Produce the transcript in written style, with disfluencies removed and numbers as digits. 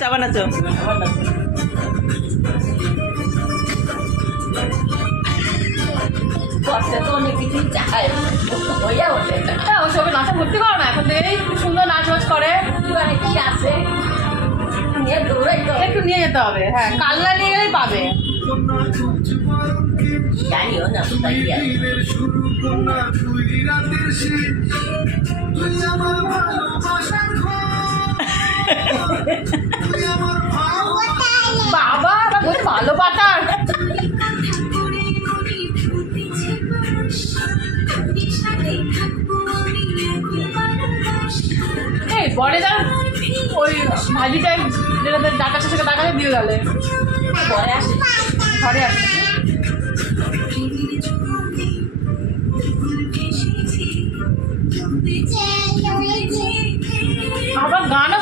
চা বানাচ্ছো? ওসবে নাচা ভর্তি করো না, এখন থেকেই সুন্দর নাচ বাজ করে। কি আছে একটু নিয়ে যেতে হবে। হ্যাঁ, কাল্লা নিয়ে গেলেই পাবে। জানিও না বাবা ভালো পাতার এই বড়ে যান ওই ভাজিটাই যেটা ডাকাচ্ছে সেটা ডাকাতে দিয়ে গেলে পরে আসে ঘরে আসে। আবার গানও